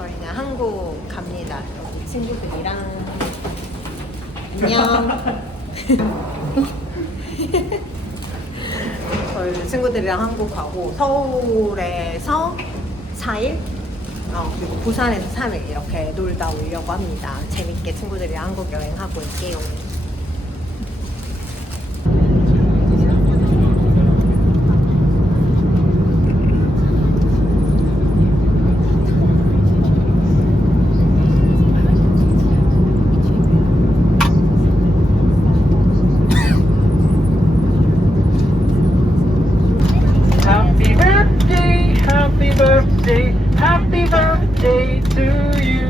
저희는 한국 갑니다. 여기 친구들이랑 안녕. 저희 친구들이랑 한국 가고 서울에서 4일 그리고 부산에서 3일 이렇게 놀다 오려고 합니다. 재밌게 친구들이랑 한국 여행하고 올게요. Happy birthday to you.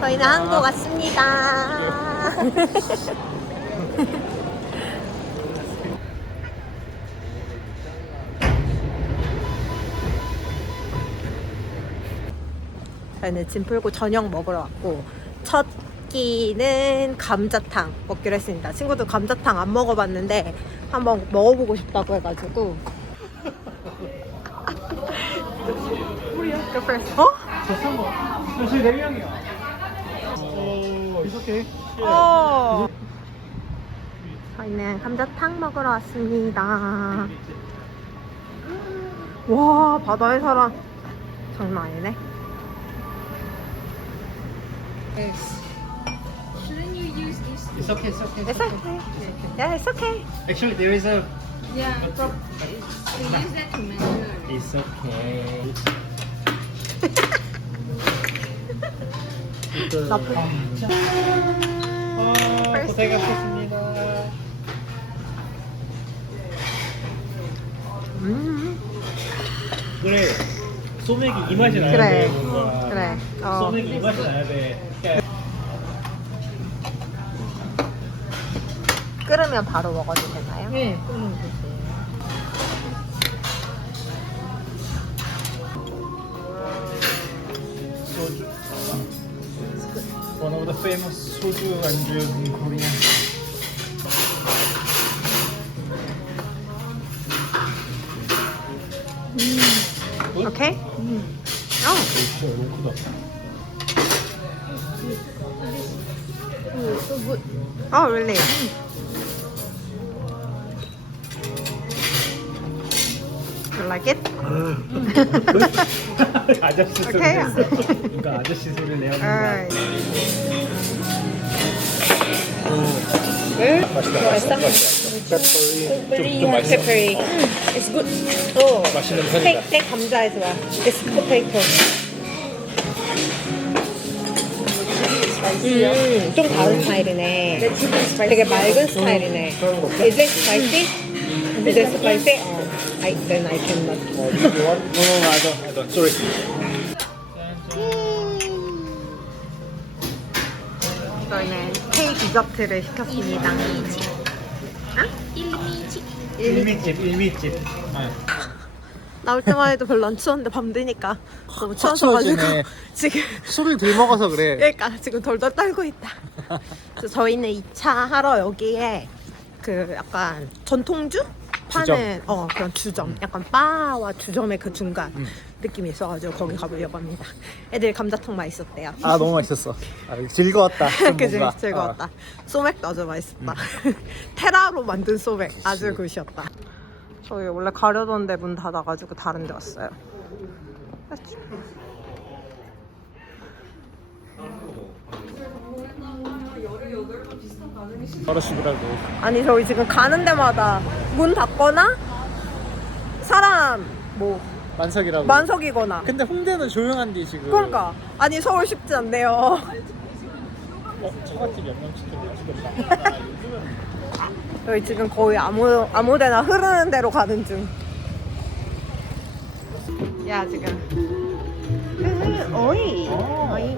저희는 한국 왔습니다. 저희는 짐 풀고 저녁 먹으러 왔고 첫 끼는 감자탕 먹기로 했습니다. 친구들 감자탕 안 먹어봤는데 한번 먹어보고 싶다고 해가지고. 어? 저희 4명이요. 이렇게. 저희는 감자탕 먹으러 왔습니다. 와, 바다의 사람 장난 아니네. Shouldn't you use this? It's okay, it's okay. It's okay. Yeah, it's okay. Actually, there is a. Yeah, to use that to measure. It's okay. 나쁘지. 고생하셨습니다. 그래, 소맥이 이 맛이 나야 그래. 돼. 뭔가. 그래. 소맥이 이 맛이 나야 돼. 끓으면 바로 먹어도 되나요? 네, 끓이면 되세요. 소주. One of the famous 소주 안주 in Korea. 오케이? 진짜 너무 크다. So good. Oh, really? You like it? 아저씨 소리 오케이. 냈어. 그러니까 아저씨 소리를 내야 된다. Alright. 맛있다. Very peppery. It's good. 맛있는 편이다. 색 감자에서 와. It's potato. 좀 다른 스타일이네. 되게 맑은 스타일이네. Is it spicy? Is it spicy? Then I cannot. No, I don't. Sorry. 저희는 K 디저트를 시켰습니다. 일미집. 나올 때만 해도 별로 안 추웠는데 밤 되니까 너무 추워서가지고 추워지네. 지금 술을 덜 먹어서 그래. 그러니까 지금 덜덜 떨고 있다. 그래서 저희는 2차 하러 여기에 그 약간 전통주 파는 그런 주점, 약간 바와 주점의 그 중간 느낌이 있어가지고 거기 가보려고 합니다. 애들 감자탕 맛있었대요. 아 너무 맛있었어. 즐거웠다. 그지? 즐거웠다. 소맥도 아주 맛있었다. 테라로 만든 소맥 아주 굿이었다. 저희 원래 가려던 데 문 닫아가지고 다른 데 왔어요. 걸어주더라고. 아니 저희 지금 가는 데마다 문 닫거나 사람 뭐 만석이라고. 만석이거나. 근데 홍대는 조용한데 지금. 그러니까 아니 서울 쉽지 않네요. 처갓집 양념치킨 맛있겠다. 저희 지금 거의 아무데나 흐르는 대로 가는 중. 야 지금. 어이. 어이.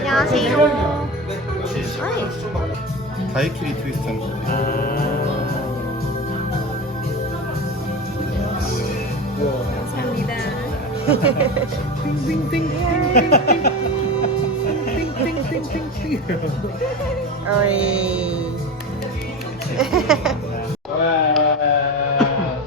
안녕하세요. 어이. 다이키리 트위스트 한 거. 어이. 와.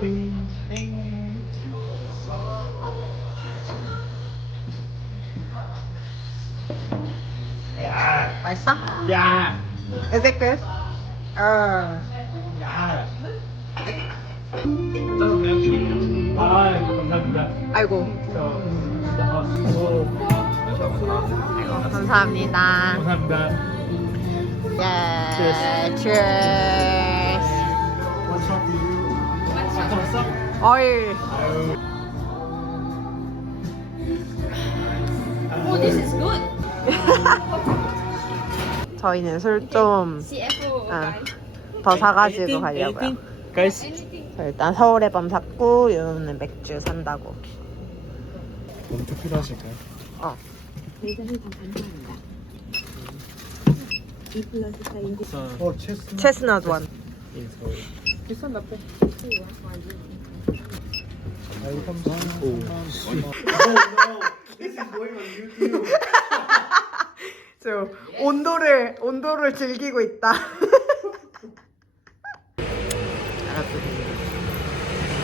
맛있어? 야. Is it good? 야. 아, 감사합니다. 아이고. 아이고 감사합니다. 감사합니다. 예. Cheers. What's up with you? 안 들었어? 어이. 아유. Oh, this is good. 저희는 술 좀 CFO, 아. guys. 더 사가지고 가려고요. Guys. Anything. 저 일단 서울의 밤 샀고 유는 맥주 산다고. 먼저 필요하실까요? 어. 체스. 체스넛 원. 아유, 감사합니다. 오, 저 온도를 즐기고 있다.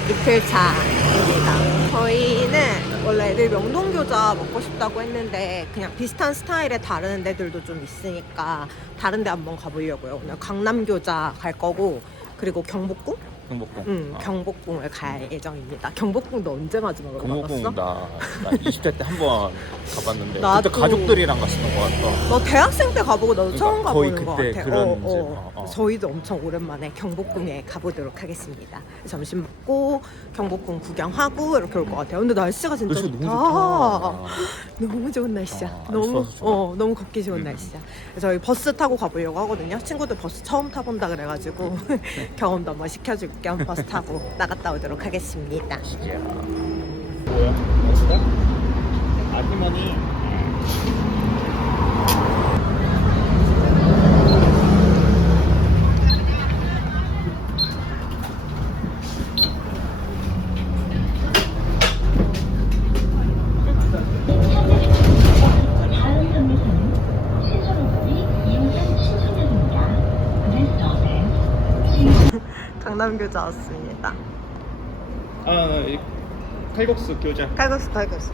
이틀 차입니다. 저희는 원래 늘 명동교자 먹고 싶다고 했는데 그냥 비슷한 스타일의 다른 데들도 좀 있으니까 다른 데 한번 가보려고요. 오늘 강남교자 갈 거고 그리고 경복궁? 경복궁. 경복궁을 갈 예정입니다. 경복궁도 언제 마지막으로 경복궁 가봤어? 나 20대 때 한 번 가봤는데 나도. 그때 가족들이랑 갔었던 것 같아. 너 대학생 때 가보고 나도 그러니까 처음 거의 가보는 것 그때 같아. 그런 이제, 저희도 엄청 오랜만에 경복궁에 가보도록 하겠습니다. 점심 먹고 경복궁 구경하고 이렇게 올 것 같아요. 근데 날씨가 진짜 날씨가 좋다. 너무 좋다. 너무 좋은 날씨야. 안 추워서 좋아. 너무 걷기 좋은 날씨야. 그래서 저희 버스 타고 가보려고 하거든요. 친구들 버스 처음 타본다 그래가지고 경험도 한번 시켜줄 겸 버스 타고 나갔다 오도록 하겠습니다. 뭐야? 어디다? 아주머니. 강남교자 왔습니다. 아, 칼국수 교자. 칼국수. 아, 감사합니다.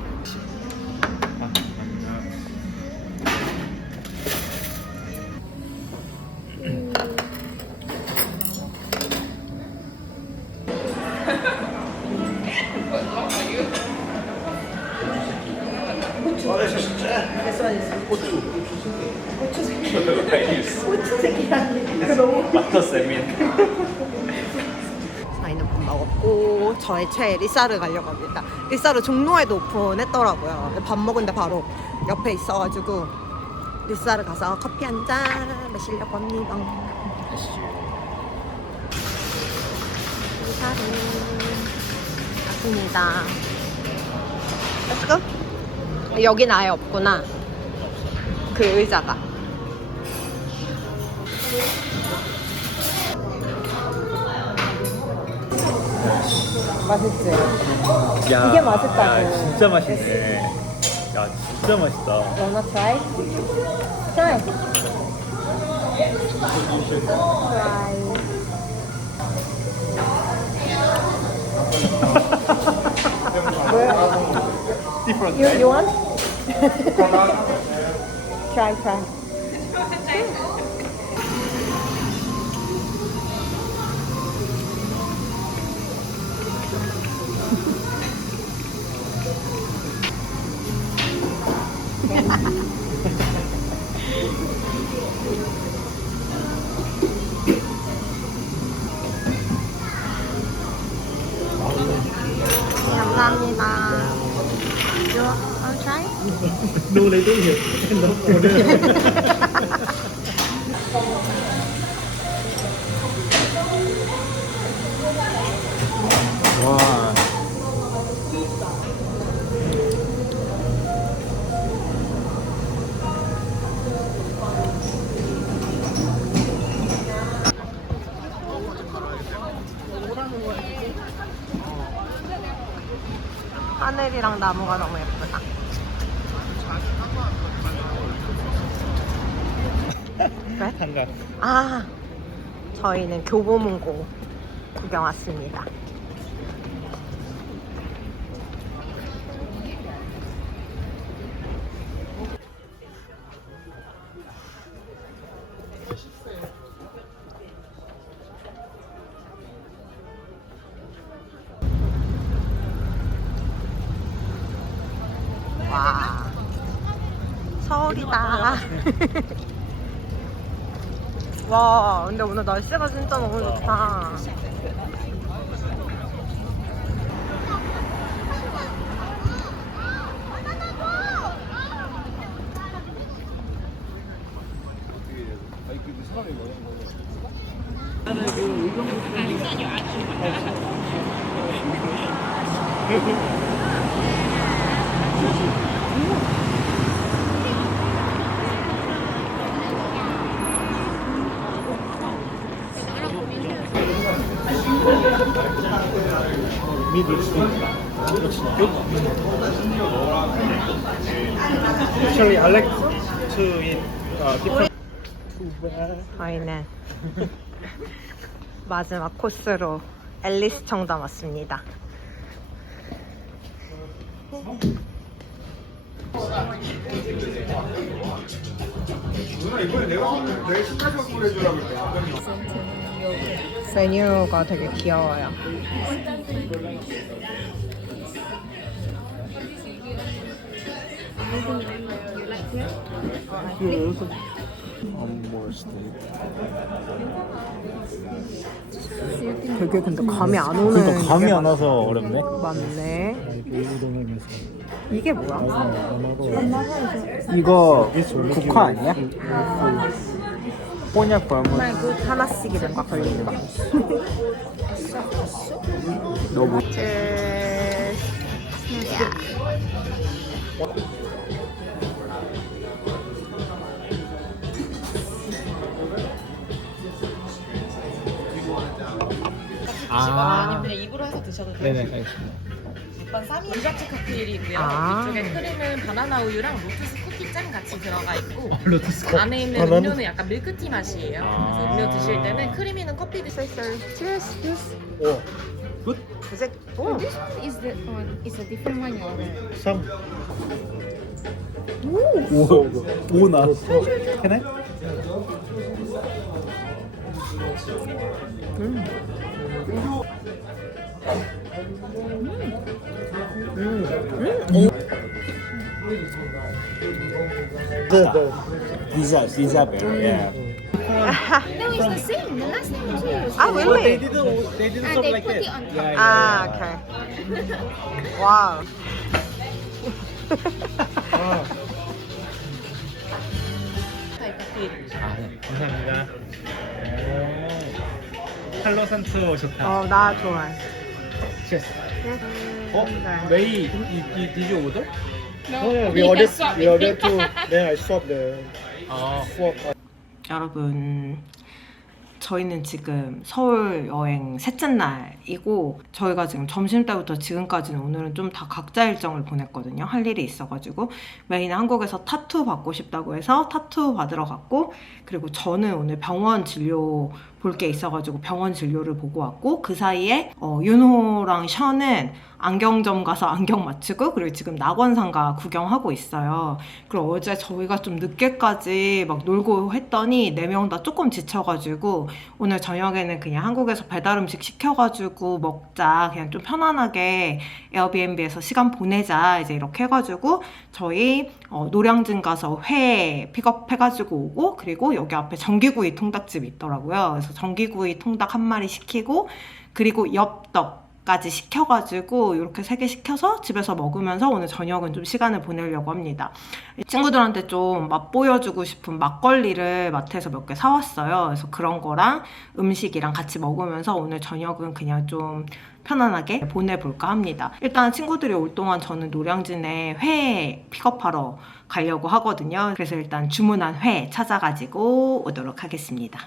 고추새끼라니. 너무 마터 세민. 저희는 밥 먹었고 저의 최애 리사르 가려고 합니다. 리사르 종로에도 오픈했더라고요. 밥 먹은데 바로 옆에 있어가지고 리사르 가서 커피 한 잔 마시려고 합니다. 리사르 왔습니다. Let's go. 여긴 아예 없구나. 그 의자가. 맛있지? 야, 이게 맛있다고. 야, 진짜 맛있네. 야, 진짜 맛있다. Wanna try? Try. Different. You want? Try. 감사합니다. You want try? No later here. No order. 와. 하늘이랑 나무가 너무 예쁘다. 왜? 한강. 아, 저희는 교보문고 구경 왔습니다. 와, 서울이다. 와, 근데 오늘 날씨가 진짜 너무 좋다. Meat looks good. Actually, I like to eat different. 저희는 마지막 코스로 앨리스 청담 왔습니다. 메뉴가 되게 귀여워요. 되게 근데 감이 안 오는. 그러니까 감이 게 안 와서 어렵네. 맞네. 우동면에서. 이게 뭐야? 이거 국화 아니야? 꼬냑 버문. 하나씩이 뭔가 걸린다. 너무. 아니면 그냥 입으로 해서 드셔도 돼요. 네네, 알겠습니다. 6번 3위 유자치 칵테일이고요. 아. 이쪽에 크림은 바나나 우유랑 로투스 쿠키잼 같이 들어가 있고 로투스 안에 있는 바나나? 음료는 약간 밀크티 맛이에요. 그래서 음료 드실 때는 크림 있는 커피 드실 때 오, 굿. 이제 오. This one is the is a different one, your. 쌈. 오, 나. Can I? Pizza better, yeah. No, it's the same. The last time also it was. 아, really? They didn't And serve they like put that. it on top. Yeah, 아, yeah, 오케이. 와우. 타입 칵테일. 아, 네. 감사합니다. 오, 팔로산토 좋다. 나 좋아해. Cheers. 네. Ray, did you order? No, we ordered. We ordered two. Then I swap the 아, swap. 여러분, 저희는 지금 서울 여행 셋째 날이고 저희가 지금 점심때부터 지금까지는 오늘은 좀 다 각자 일정을 보냈거든요. 할 일이 있어가지고 메이는 한국에서 타투 받고 싶다고 해서 타투 받으러 갔고, 그리고 저는 오늘 병원 진료 볼 게 있어가지고 병원 진료를 보고 왔고, 그 사이에 윤호랑 션은 안경점 가서 안경 맞추고, 그리고 지금 낙원상가 구경하고 있어요. 그리고 어제 저희가 좀 늦게까지 막 놀고 했더니 4명 다 조금 지쳐가지고 오늘 저녁에는 그냥 한국에서 배달 음식 시켜가지고 먹자, 그냥 좀 편안하게 에어비앤비에서 시간 보내자, 이제 이렇게 해가지고 저희 노량진 가서 회 픽업해가지고 오고, 그리고 여기 앞에 전기구이 통닭집이 있더라고요. 그래서 전기구이 통닭 한 마리 시키고, 그리고 엽떡까지 시켜가지고 이렇게 3개 시켜서 집에서 먹으면서 오늘 저녁은 좀 시간을 보내려고 합니다. 친구들한테 좀 맛보여주고 싶은 막걸리를 마트에서 몇 개 사왔어요. 그래서 그런 거랑 음식이랑 같이 먹으면서 오늘 저녁은 그냥 좀 편안하게 보내볼까 합니다. 일단 친구들이 올 동안 저는 노량진에 회 픽업하러 가려고 하거든요. 그래서 일단 주문한 회 찾아가지고 오도록 하겠습니다.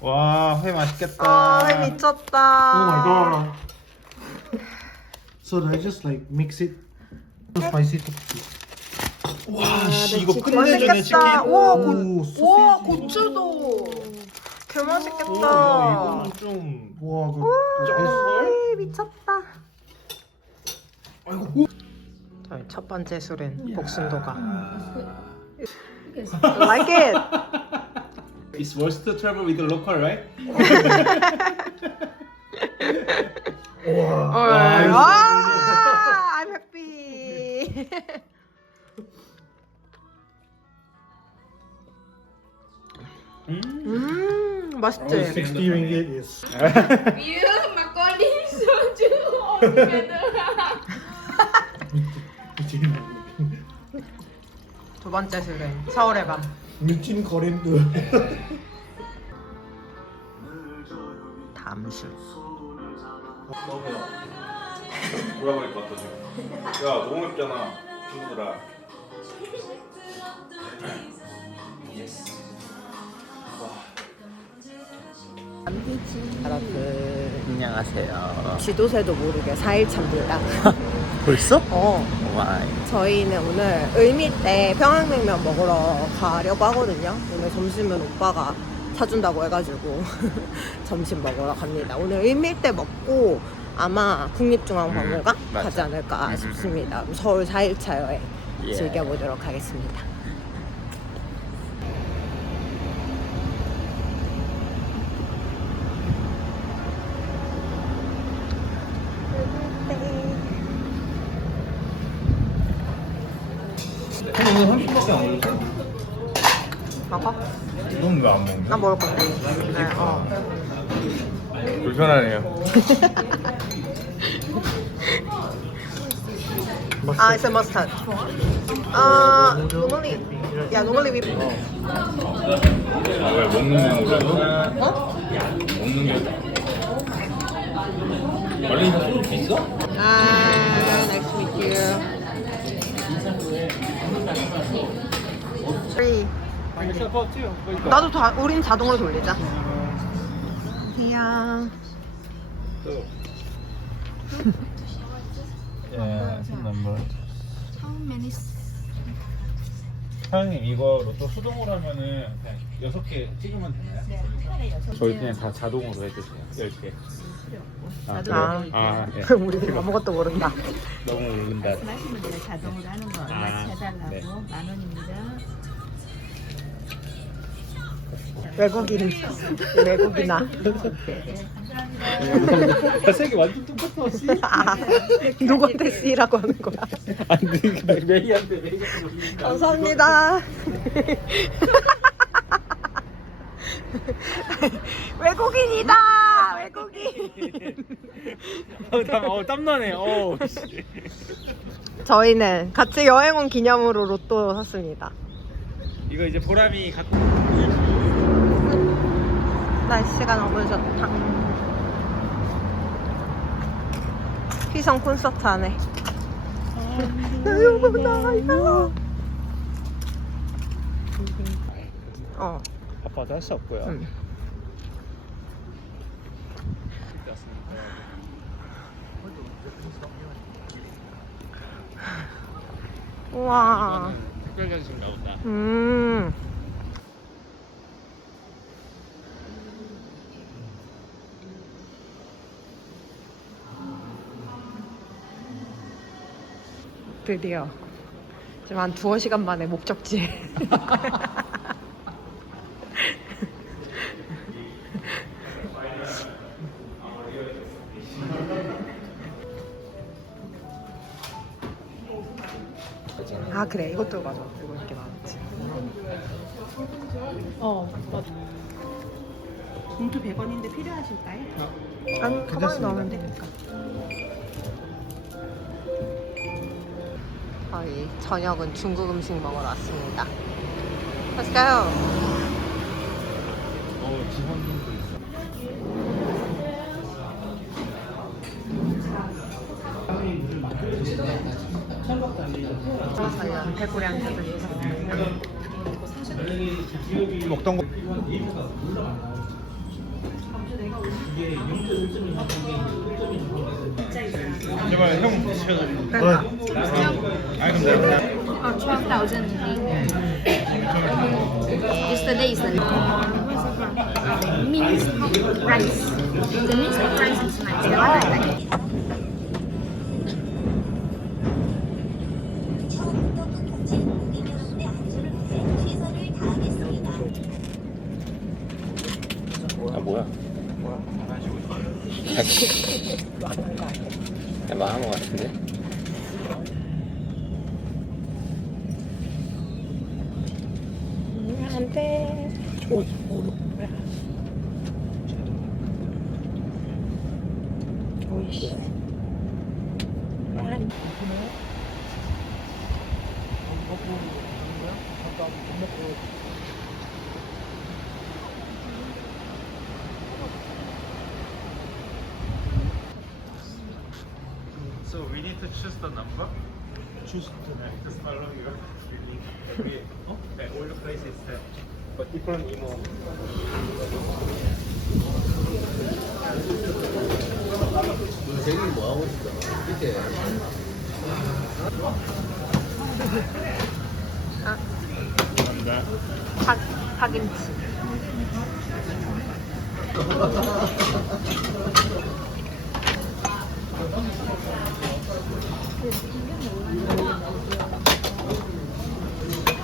와, 회 맛있겠다. 아, 회 미쳤다. Oh my god. So I just like mix it. So spicy. 와, 씨, 네, 이거 치킨 끝내주네, 치킨. 맛있겠다. 와, 와, 소시지. 고추도. 개 오, 맛있겠다. 이거는 좀. Wow, good. 아, 미쳤다. 저희 첫 번째 술은 복순도가. Like it. It's worth to travel with the local, right? 아, I'm happy. 맛있지? 60 ringgit is. You Makgeolli soju all together. 두 번째 술은 서울의 밤. 미친 거린들. 담술. 돌아버릴 것 같아 지금. 야 너무 맵잖아 친구들아. 여러분, 안녕하세요. 지도새도 모르게 4일차입니다. 벌써? 어. 와. 저희는 오늘 을밀대 평양냉면 먹으러 가려고 하거든요. 오늘 점심은 오빠가 사준다고 해가지고 점심 먹으러 갑니다. 오늘 을밀대 먹고 아마 국립중앙박물관 맞아. 가지 않을까 싶습니다. 서울 4일차 여행 예. 즐겨보도록 하겠습니다. 오늘 30분밖에 안 걸렸어? 먹어? 넌 왜 안 먹냐? 나 먹을 건데. 네, 어. 불편하네요. 아, it's a mustard. 아, normally, yeah, normally we. 왜 먹는 게 모르겠어? 어? 먹는 게. 원래 이거 소주 비싸? 아, nice to meet you. Three. 나도 우린 자동으로 돌리자. 이야. 예, 넘버. How many? 사장님 이거 로또 수동으로 하면은 그냥 6개 찍으면 되나요? 저희 그냥 다 자동으로 해주세요. 10개. 아, 아. 아, 예. 우리 아무것도 모른다. 너무 모른다. 말씀하시면 돼요. 자동으로 하는 거 얼마치 해달라고 네. 10,000원입니다. 외국인. 외국이나. 색이 완전 똑같아. 씨. 아, 누구한테 C라고 하는 거야? 아니, 메이한테. 감사합니다. 외국인이다. 외국인. 땀나네. 씨. 저희는 같이 여행 온 기념으로 로또 샀습니다. 이거 이제 보람이 갖고. 날씨가 너무 좋다. 휘성 콘서트 하네. 어. 아빠도 할 수 없고요. 응. 우와. 특별 전식 나온다. 드디어 지금 한 2시간 만에 목적지에 아 그래 이것도 맞아 이거 이렇게 나왔지. 맞아. 봉투 100원인데 필요하실까요? 아니 가방에 넣으면 되니까. 저희 저녁은 중국 음식 먹으러 왔습니다. Let's go. 직원분도 있어. 과연 대구량주들이 먹던 거. 제발 형 시켜줘. 아니 근데 12,000 Yesterday is the minced rice. The minced rice is nice. I like it. 아 뭐야? 야, 망한 것 같은데? 안돼. 오이씨. So we need to choose the number. Choose the number. Just follow your feeling. Okay, all the places set. But different emo. 감사합니다. 박김치.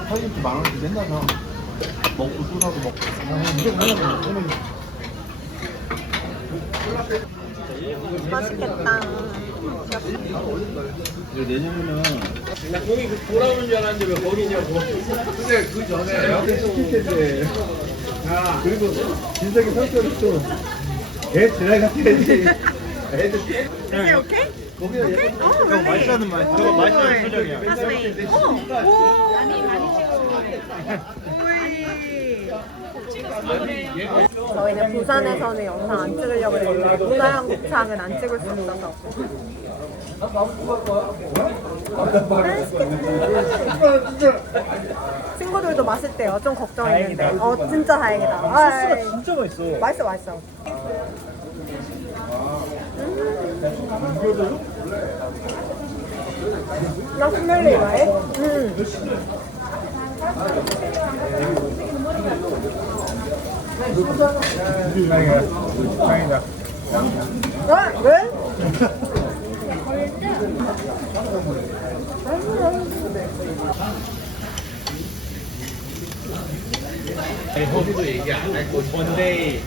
사진 만 원씩 맨날 사. 먹고 술하고 먹고. 맛있겠다. 내년에는 나 거기 돌아오는 줄 알았는데 왜 거기냐고. 근데 그 전에 에어컨 시킬 텐데. 아 그리고 진석이 성격이 좀애 지랄 같아야지. 애들 Is it okay? 거기다 Okay? 얘가 Oh, 형 really? 맛있다는 말. 저거 맛있다는 표정이야. That's me. 오! 저희는 부산에서는 영상 안 찍으려고 했는데 문화연 곱창은 안 찍을 수 없어서 친구들도 맛있대요. 좀 걱정했는데 진짜 다행이다. 아이, 진짜 맛있어. 맛있어 맛있어. 나 스멜리 이거해? 다행이다. 왜? 거기도 얘기 안 할 거. 뭔데?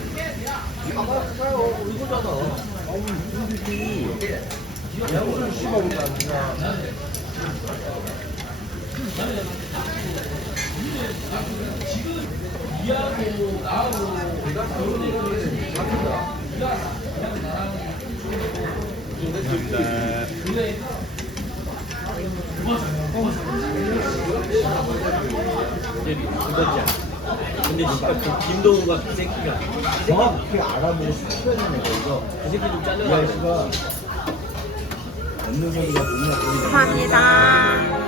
근데 진짜 그 김동우가 그 새끼가 정확히 알아보고 싶으면 이거 그 새끼 좀 이 잘려라. 아저씨가 없는 소리가 너무나 들리네. 감사합니다.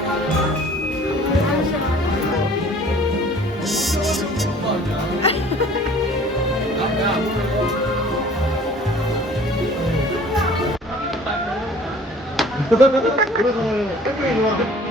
그래서 땡땡이 좋아.